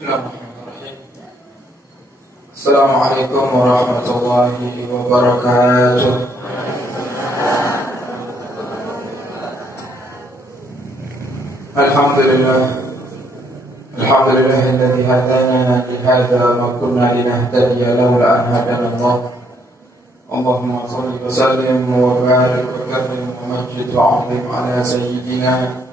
Bismillahirrahmanirrahim. Assalamualaikum warahmatullahi wabarakatuh. Alhamdulillah. Alhamdulillahilladzi hadana li hadza ma kunna linahtadiya laula an hadana Allah. Allahumma shalli wa sallim wa barik wa karrim wa majid wa 'azim ala sayyidina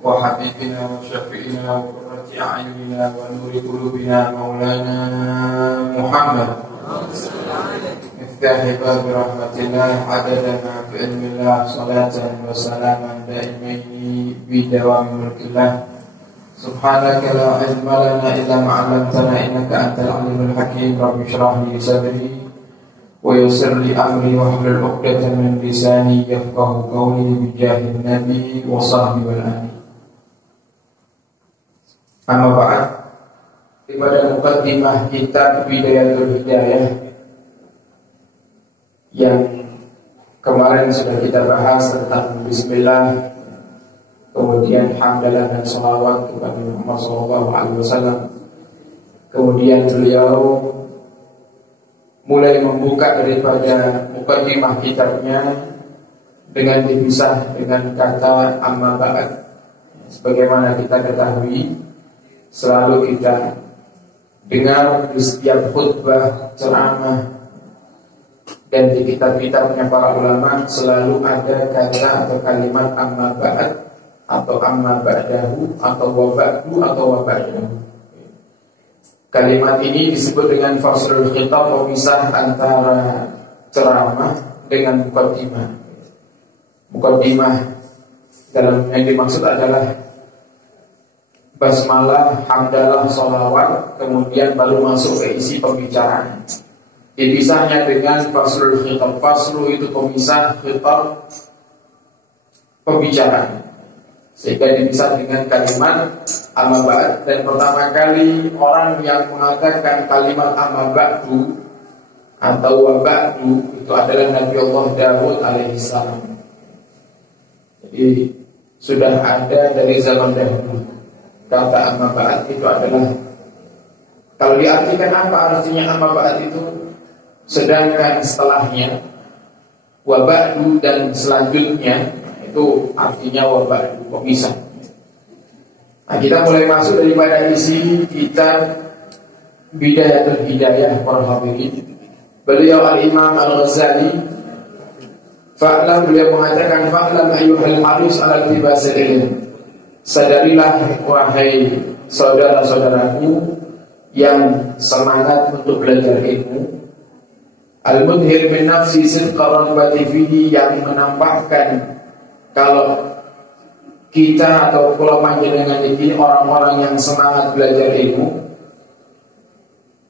wa habibina wa syafi'ina wa qurrati a'yunina wa nuri qulubina maulana Muhammad. Iftahi bab rahmatillah adada ma fi ilmillah salatan wa salaman daimaini bi dawami mulkillah. Subhanaka la ilma lana illa ma 'allamtana innaka antal alimul hakim. Rabbi shrah li sadri wa yassir li amri wahlul 'uqdatam min lisani yafqahu qawli bi jahin nabi wa sahbihi wal ali. Amma ba'd. Pada mukaddimah kitab Bidayatul Hidayah yang kemarin sudah kita bahas tentang bismillah, kemudian hamdalah dan salawat kepada Muhammad SAW. Kemudian beliau mulai membuka daripada mukaddimah kitabnya dengan dipisah dengan kata amma ba'd. Sebagaimana kita ketahui, selalu kita dengar di setiap khutbah, ceramah, dan di kitab-kitabnya para ulama selalu ada kata atau kalimat amma ba'd atau amma ba'dahu atau wa ba'du atau wa ba'dahu. Kalimat ini disebut dengan faslul khitab, pemisah antara ceramah dengan mukaddimah. Mukaddimah dalam yang dimaksud adalah basmalah, hamdalah, sholawat, kemudian baru masuk ke isi pembicaraan. Dipisahnya dengan faslul khitab. Faslu itu pemisah, khitab pembicaraan. Sehingga dipisah dengan kalimat amma ba'd. Dan pertama kali orang yang mengatakan kalimat amma ba'du atau wa ba'du itu adalah Nabi Allah Daud alaihissalam. Jadi sudah ada dari zaman dahulu. Kata amma ba'd itu adalah, kalau diartikan apa artinya amma ba'd itu, sedangkan setelahnya wa ba'du dan selanjutnya itu artinya wa ba'du, pemisah. Nah, kita mulai masuk daripada isi kitab Bidayatul Hidayah para hadirin. Beliau Al-Imam Al-Ghazali beliau mengatakan fa'lam ayyuhal haris ala tibasil ilm. Sadarilah wahai saudara-saudaraku yang semangat untuk belajar ilmu. Al-mudhir bin nafsi sidqaran wa tifidi, yang menampakkan kalau kita atau pulau panjenengan ini orang-orang yang semangat belajar ilmu.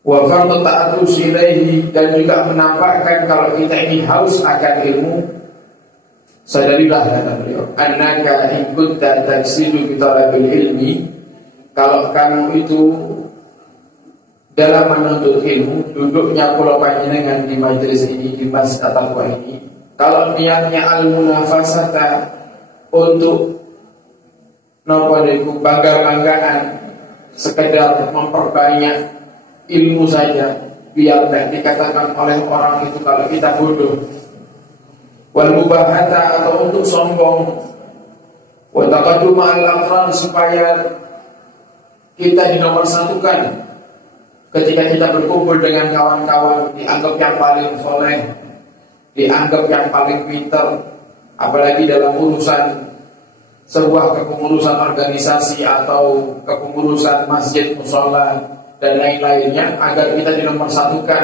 Wa fardu ta'atus ilaihi, dan juga menampakkan kalau kita ini haus akan ilmu. Sadarilah, kata beliau, annaka in kunta taksidu bi talabil ilmi, kalau kamu itu dalam menuntut ilmu, duduknya pulau panjenengan di majelis ini, di masjid at-taqwa ini, kalau niatnya al-munafasata untuk bangga-banggaan, sekedar memperbanyak ilmu saja, biar tidak dikatakan oleh orang itu kalau kita bodoh. Wal mubahata, atau untuk sombong, wa taqaddum al-aqran, supaya kita dinomorsatukan ketika kita berkumpul dengan kawan-kawan, dianggap yang paling soleh, dianggap yang paling pintar, apalagi dalam urusan sebuah kepengurusan organisasi atau kepengurusan masjid, mushola dan lain-lainnya, agar kita dinomorsatukan,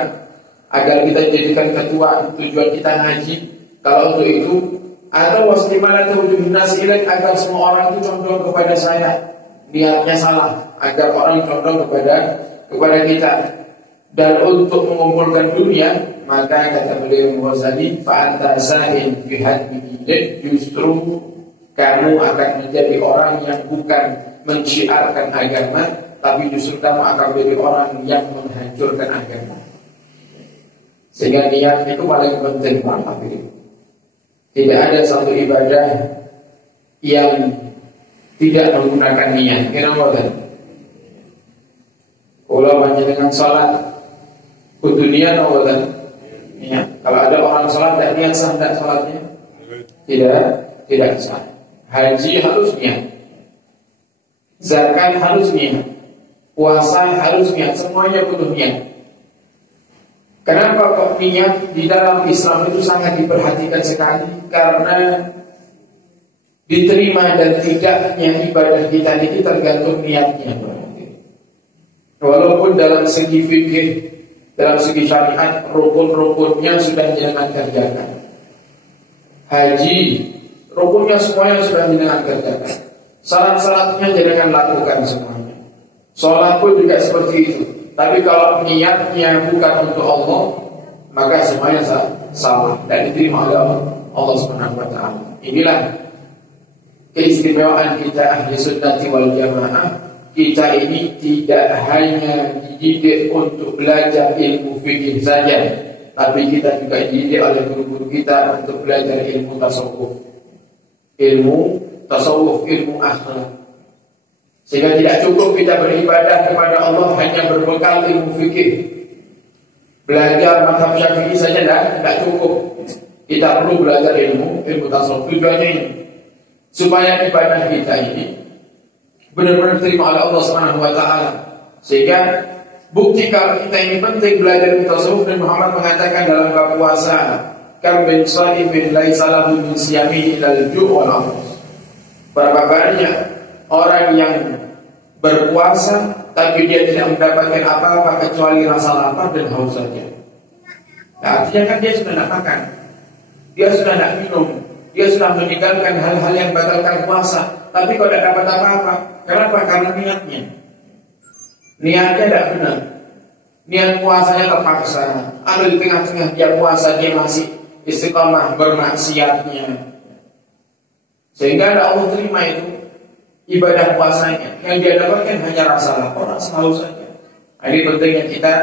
agar kita dijadikan ketua, tujuan kita ngaji. Kalau untuk itu, atau waslimana tujuh nasi ilaik, agar semua orang itu condong kepada saya, niatnya salah, agar orang condong kepada kita. Dan untuk mengumpulkan dunia, maka kata beliau Ghazali, fa'anta sa'in fi hadbihi, justru kamu akan menjadi orang yang bukan mensyiarkan agama, tapi justru kamu akan menjadi orang yang menghancurkan agama. Sehingga niat itu paling penting, Pak. Tidak ada satu ibadah yang tidak menggunakan niat. Kenapa? Kalau panjenengan sholat kudu niat atau bukan? Niat. Kalau ada orang sholat tidak niat sah tidak sholatnya? Tidak sah. Haji harus niat. Zakat harus niat. Puasa harus niat. Semuanya butuh niat. Kenapa kok niat di dalam Islam itu sangat diperhatikan sekali? Karena diterima dan tidaknya ibadah kita ini tergantung niatnya. Walaupun dalam segi fikih, dalam segi syariat, rukun-rukunnya sudah jenengan kerjakan. Haji, rukunnya semuanya sudah jenengan kerjakan. Syarat-syaratnya jenengan lakukan semuanya. Sholat pun juga seperti itu. Tapi kalau niatnya bukan untuk Allah, maka semuanya salah dan diterima oleh Allah Subhanahu wa taala. Inilah keistimewaan kita ahli sunnati wal jamaah. Kita ini tidak hanya dididik untuk belajar ilmu fikih saja, tapi kita juga dididik oleh guru-guru kita untuk belajar ilmu tasawuf, ilmu akhlak. Sehingga tidak cukup kita beribadah kepada Allah hanya berbekal ilmu fikih. Belajar mazhab Syafi'i saja tidak cukup. Kita perlu belajar ilmu tasawuf. Tujuannya ini supaya ibadah kita ini benar-benar diterima oleh Allah Subhanahu wa taala. Sehingga bukti kalau kita ini penting belajar tasawuf, dan Muhammad mengatakan dalam bab puasa, kam min shaimin laisa lahu min siyamihi illa al-ju' wal 'athas. Berapa banyak orang yang berpuasa tapi dia tidak mendapatkan apa-apa kecuali rasa lapar dan haus saja. Nah, artinya kan dia sudah tidak makan, dia sudah tidak minum, dia sudah meninggalkan hal-hal yang batalkan puasa, tapi kok tidak dapat apa-apa. Kenapa? Karena niatnya tidak benar. Niat puasanya terpaksa. Atau di tengah-tengah dia puasa dia masih istiqamah bermaksiatnya, sehingga Allah terima itu ibadah puasanya. Yang dia dapatkan hanya rasa lapar, rasa haus saja. Ini pentingnya kita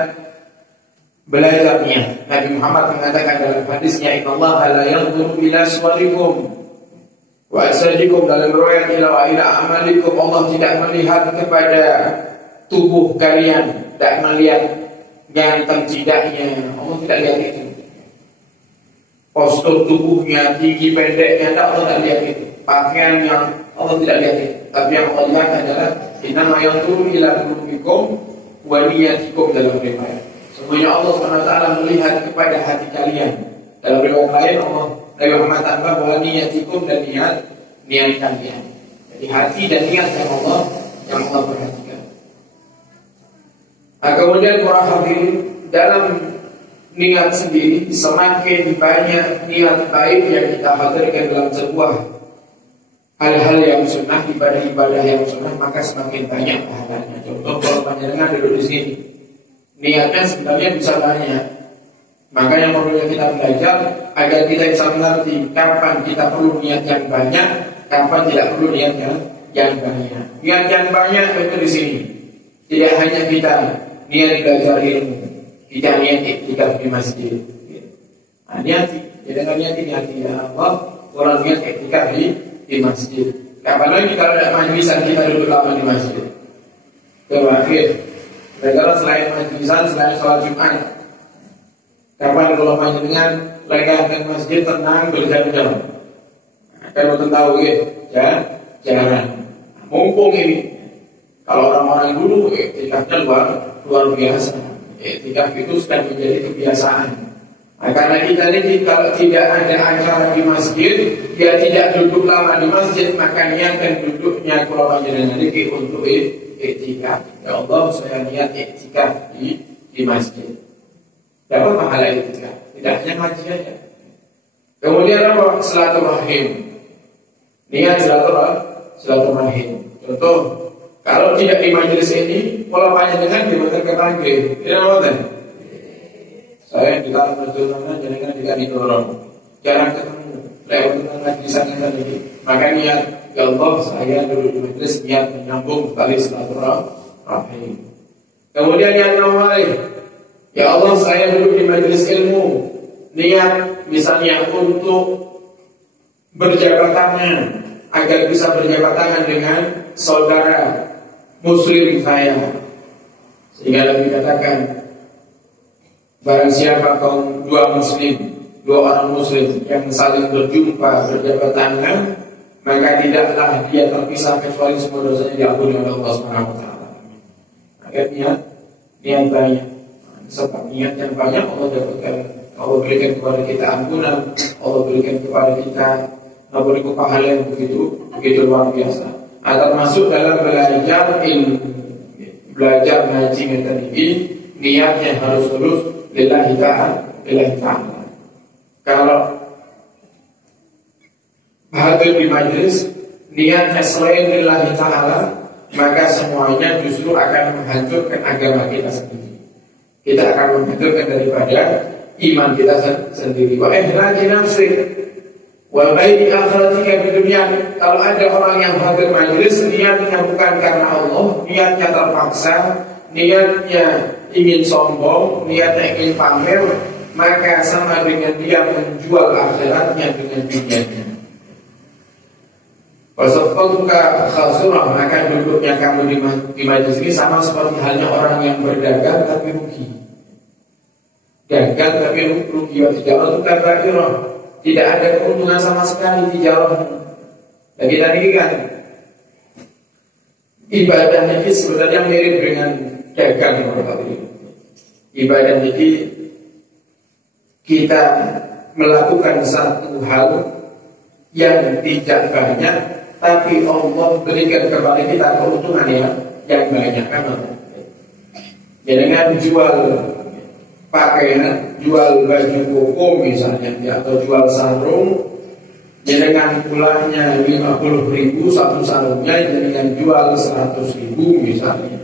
belajarnya. Nabi Muhammad mengatakan dalam hadisnya, innallaha la yanzuru ila suwarikum wa ajsadikum, dalam riwayat ila amalikum. Allah tidak melihat kepada tubuh kalian, tidak melihat ganteng tidaknya. Allah tidak lihat itu. Postur tubuhnya, tinggi pendeknya, Allah tidak lihat itu. Pakaian yang Allah tidak lihat itu. Tapi yang Allah lihat adalah innama yanzuru ila qulubikum wa niyatikum, dalam riwayat. Semuanya Allah SWT melihat kepada hati kalian. Dalam riwayat lain Allah Nabi Muhammad tambah bahwa niyatikum, dan niat kalian. Jadi hati dan niat yang Allah perhatikan. Nah, kemudian para hadirin, dalam niat sendiri, semakin banyak niat baik yang kita hadirkan dalam sebuah hal-hal yang sunnah, ibadah-ibadah yang sunnah, maka semakin banyak pahalanya. Contoh, kalau panjenengan duduk di sini, niatnya sebenarnya bisa banyak. Maka yang perlu kita belajar agar kita bisa mengerti kapan kita perlu niat yang banyak, kapan tidak perlu niat yang banyak. Niat yang banyak itu di sini. Tidak hanya kita niat belajar ilmu, kita niat iktikaf di masjid. Nah, jangan niat ya Allah, orang niat iktikaf di masjid. Kapan lagi kalau ada majlisan kita duduk lama di masjid? Terakhir, karena selain majlisan, selain sholat Jumat, kapan kalau panjenengan lengahkan masjid tenang berjam-jam? Kan mau tahu jarang. Mumpung ini, kalau orang-orang dulu iktikafnya luar biasa. Iktikaf itu sudah menjadi kebiasaan. Nah, karena kita ini kalau tidak ada acara di masjid, dia tidak duduk lama di masjid, makanya akan duduknya kalau panjenengan ini untuk iktikaf. Ya Allah, saya niat iktikaf di masjid. Dapat pahala iktikaf, tidak hanya haji saja. Kemudian apa? Silaturahim. Niat silaturahim. Contoh, kalau tidak di majelis ini, kalau panjenengan di mana ketangge, ini apa? Saya di dalam perjalanan jangan tidak didorong, jarang ketemu, lewat dengan majlisan yang tadi. Maka niat, ya Allah, saya duduk di majelis, niat menyambung tali silaturahim. Kemudian yang nomor, ya Allah, saya duduk di majelis ilmu, niat misalnya untuk berjabat tangan, agar bisa berjabat tangan dengan saudara muslim saya. Sehingga Nabi katakan, barang siapa kaum dua orang muslim yang saling berjumpa berjabat tangan, maka tidaklah dia terpisah kecuali semua dosanya diampuni oleh Allah Subhanahu wa taala. Akhirnya niat banyak, sebab niat yang banyak Allah berikan kepada kita ampunan, Allah berikan kepada kita memberikan pahala yang begitu luar biasa. Termasuk dalam belajar ngaji ini, niatnya harus lurus lillahi ta'ala. Kalau hadir di majelis niatnya selain lillahi ta'ala, maka semuanya justru akan menghancurkan agama kita sendiri. Kita akan menghancurkan daripada iman kita sendiri. Wa ihlaki nafsik wa baini akhiratika di dunia. Kalau ada orang yang hadir majelis niatnya bukan karena Allah, niatnya terpaksa, niatnya ingin sombong, niatnya ingin pamer, maka sama dengan dia menjual akhiratnya dengan dunianya. Wasafatuka khasurah, maka duduknya kamu di majelis ini sama seperti halnya orang yang berdagang tapi rugi. Dagang tapi rugi, tidak ada tidak ada keuntungan sama sekali di jalan. Dan kita ini kan ibadah ini sebenarnya mirip dengan dagang. Ibadah ini kita melakukan satu hal yang tidak banyak, tapi Allah berikan kepada kita keuntungan yang banyak. Ya, dengan jual pakaian, jual baju koko misalnya, atau jual sarung, ya dengan pulangnya 50.000 satu sarungnya, dengan jual 100.000 misalnya.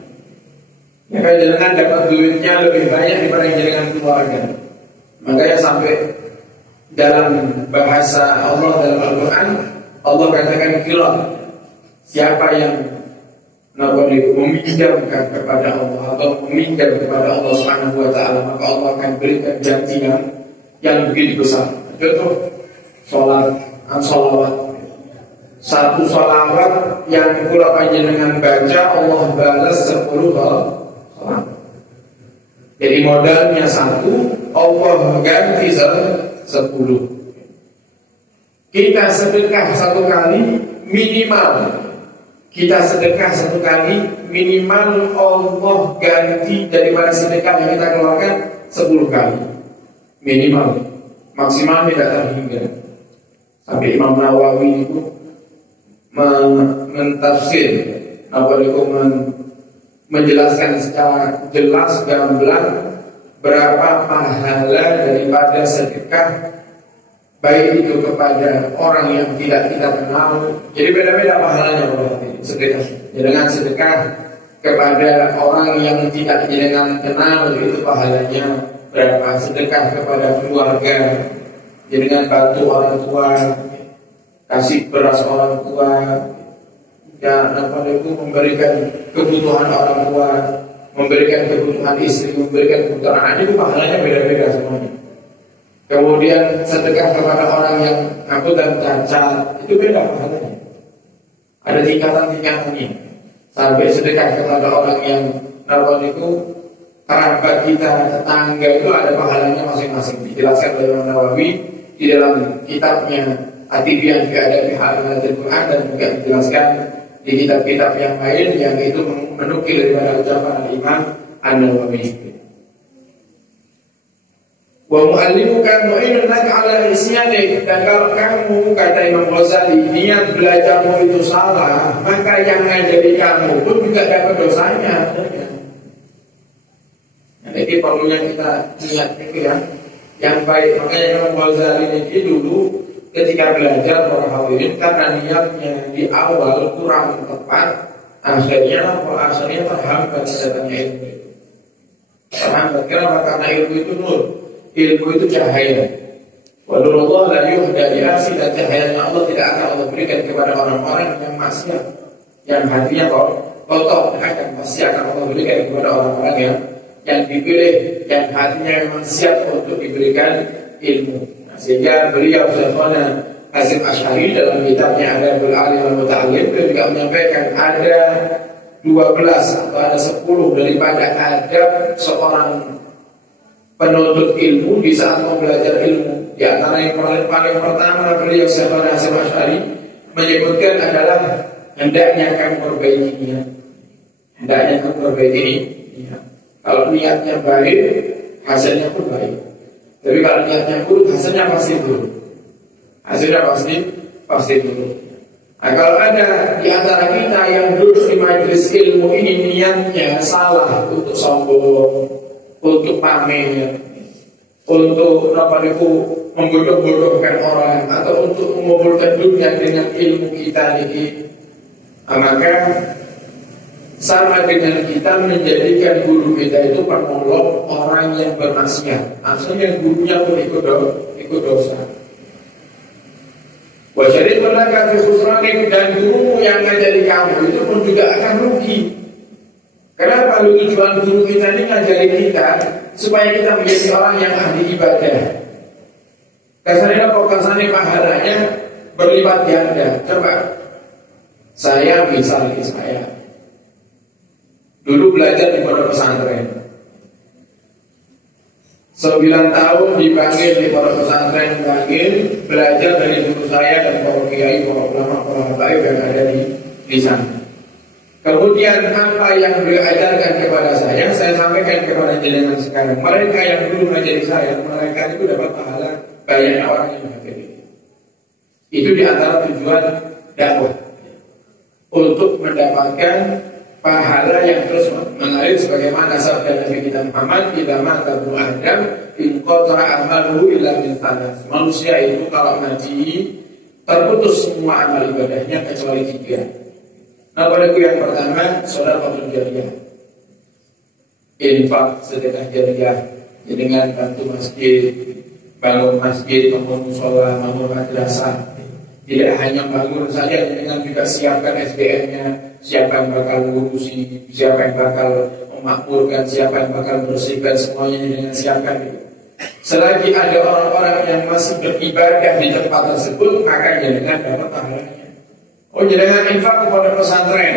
Ya kan dengan dapat duitnya lebih banyak dibanding dengan keluarga. Makanya sampai dalam bahasa Allah dalam Al-Quran, Allah katakan kira siapa yang meminjamkan kepada Allah atau meminjam kepada Allah Subhanahu wa taala, maka Allah akan berikan janji yang begitu besar. Contoh sholawat. Satu sholawat yang kula panjenengan baca Allah balas 10 sholawat. Jadi modalnya 1, Allah ganti 10. Kita sedekah 1 kali minimal. Kita sedekah 1 kali minimal Allah ganti daripada sedekah yang kita keluarkan 10 kali minimal. Maksimal tidak terhingga. Sampai Imam Nawawi itu mentafsir menjelaskan secara jelas gamblang berapa pahala daripada sedekah, baik itu kepada orang yang tidak kita kenal. Jadi beda-beda pahalanya sedekah. Dengan sedekah kepada orang yang tidak dengan kenal itu pahalanya berapa. Sedekah kepada keluarga, dengan bantu orang tua, kasih beras orang tua, dan memberikan kebutuhan orang tua, memberikan kebutuhan istri, memberikan kebutuhan anak, itu pahalanya beda-beda semuanya. Kemudian sedekah kepada orang yang ngaku dan cacat, itu beda pahalanya. Ada tingkatan-tingkatannya. Sampai sedekah kepada orang yang kerabat kita, tetangga, itu ada pahalanya masing-masing. Dijelaskan oleh Imam Nawawi di dalam kitabnya At-Tibyan fi Adabi Al Quran, dan juga dijelaskan di kitab-kitab yang lain yang itu menukil daripada ucapan Imam An-Nawawi. Wa mu'allimuka mu'inun laka ala isyanik, dan kalau kamu, kata Imam Ghazali, niat belajarmu itu salah, maka yang ngajari kamu pun juga dapat dosanya. Jadi perlunya kita niat itu yang baik. Makanya Imam Ghazali ini dulu ketika belajar para hadirin, karena niatnya di awal kurang tepat, akhirnya terhambat datangnya ilmu itu. Terhambat kenapa? Karena ilmu itu nur. Ilmu itu cahaya. Wa nurullah la yuhda li asi, dan cahayanya Allah tidak akan Allah berikan kepada orang-orang yang maksiat, yang hatinya kotor, pasti akan Allah berikan kepada orang-orang yang dipilih, yang hatinya memang siap untuk diberikan ilmu. Sehingga beliau Syekhona Hasyim Asy'ari dalam kitabnya Adabul Alim wal Muta'allim juga menyampaikan ada 12 atau ada 10 daripada adab seorang penuntut ilmu di saat mau belajar ilmu. Di antara yang paling pertama beliau Syekh Hasyim Asy'ari menyebutkan adalah hendaknya kamu perbaikinya. Hendaknya kamu perbaiki ini. Ya. Kalau niatnya baik, hasilnya pun baik. Tapi kalau niatnya buruk, hasilnya pasti buruk. Hasilnya pasti buruk. Nah, kalau ada di antara kita yang duduk di majelis ilmu ini niatnya salah untuk sombong, untuk pamer, untuk membodoh-bodohkan orang, atau untuk mengumpulkan dunia dengan ilmu kita ini, maka sama dengan kita menjadikan guru kita itu penolong orang yang bermaksiat. Asalnya gurunya pun ikut dosa. Wajarin mereka khusranik, dan gurumu yang ngajari kamu itu pun juga akan rugi. Kenapa? Tujuan guru kita ini ngajari kita supaya kita menjadi orang yang ahli ibadah. Kasarnya pahalanya berlipat ganda. Coba saya dulu belajar di pondok pesantren. 9 tahun dipanggil di pondok pesantren, belajar dari guru saya dan para kiai, para ulama, para habaib yang ada di sana. Kemudian apa yang beliau ajarkan kepada saya sampaikan kepada jenengan sekarang. Mereka yang dulu mengajari saya, mereka itu dapat pahala banyak orang yang mengajari. Itu di antara tujuan dakwah, untuk mendapatkan pahala yang terus mengalir sebagaimana sabda Nabi kita Muhammad, "Idza mata ibnu Adam inqata'a amaluhu illa min thalath." Manusia itu kalau mati terputus semua amal ibadahnya kecuali 3. Nah, pada yang pertama, sedekah jariyah, infak, sedekah jariyah, dengan bantu masjid, bangun masjid, bangun mushola, bangun madrasah. Tidak hanya bangun saja, dengan juga siapkan SDM-nya, siapa yang bakal ngurusi, siapa yang bakal memakmurkan, siapa yang bakal bersihkan, semuanya dengan siapkan itu. Selagi ada orang-orang yang masih beribadah di tempat tersebut, maka jangan dapat pahalanya. Oh, jangan infak kepada pesantren.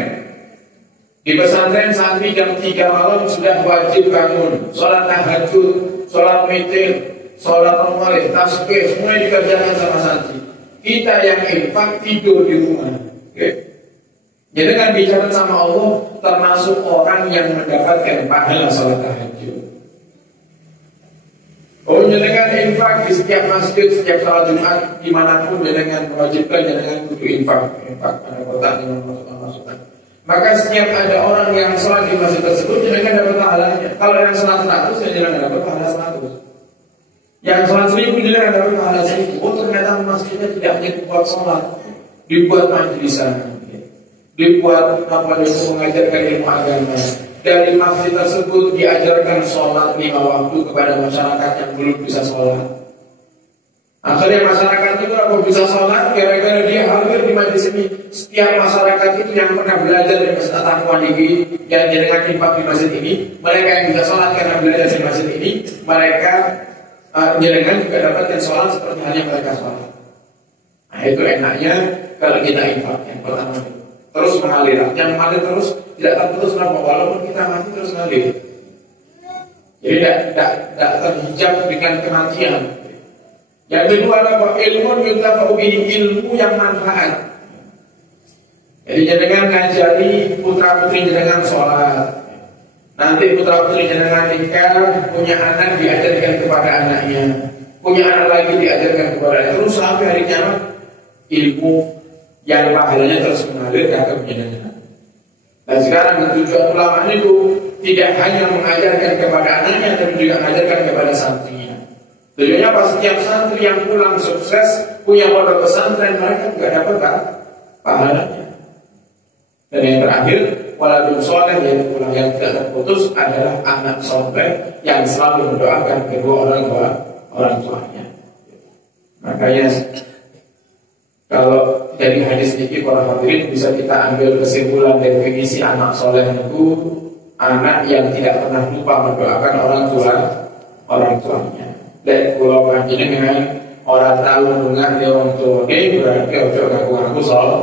Di pesantren santri jam 3 malam sudah wajib bangun, sholat tahajud, sholat witir, sholat rawatib, tasbih, semua dikerjakan sama santri. Kita yang infak tidur di rumah. Jadi kan bicara sama Allah termasuk orang yang mendapatkan pahala sholat tahajud. Oh, jangan infak di setiap masjid, setiap sholat Jumat, dimanapun jangan mewajibkan, jangan kudu infak pada kotak dengan masukan. Maka setiap ada orang yang sholat di masjid tersebut, jangan dapat pahalanya. Kalau yang sholat 100, jangan dapat pahala 100. Yang sholat 1000, jangan dapat pahala 1000. Oh, ternyata masjidnya tidak hanya dibuat sholat, dibuat majlisan, dibuat mengajarkan ilmu agama. Dari masjid tersebut diajarkan sholat 5 waktu kepada masyarakat yang belum bisa sholat. Akhirnya masyarakat itu kalau bisa sholat, gara-gara dia hadir di majlis ini. Setiap masyarakat itu yang pernah belajar di Masjid At-Taqwa ini, yang dengan infak di masjid ini, mereka yang bisa sholat karena belajar di masjid ini, mereka jenengan juga dapatkan sholat seperti halnya mereka sholat. Nah, itu enaknya kalau kita infak yang pertama itu. Terus mengalir, yang mengalir terus tidak terputus nama, walaupun kita mati terus mengalir. Jadi tidak terhijab dengan kematian. Yang kedua adalah ilmu yuntafa'u bihi, ilmu yang manfaat. Jadi jenengan ngajari putra putri jenengan sholat. Nanti putra putri jenengan nikah, punya anak diajarkan kepada anaknya, punya anak lagi diajarkan kepada anaknya. Terus sampai hari kiamat ilmu yang pahalanya terus mengalir ke jenengan. Dan sekarang tujuan ulama itu tidak hanya mengajarkan kepada anaknya, tapi juga mengajarkan kepada santrinya. Tujuannya pas setiap santri yang pulang sukses punya pondok pesantren, mereka juga dapat pahalanya. Dan yang terakhir, waladun soleh, yang pulang yang tidak terputus adalah anak soleh yang selalu mendoakan kedua orang tuanya. Makanya kalau dari hadis ini para hadirin bisa kita ambil kesimpulan definisi anak soleh itu anak yang tidak pernah lupa mendoakan orang tuanya. Dan kalau panjenengan orang tahu mengenai orang tua ini berarti ojo ngaku soleh.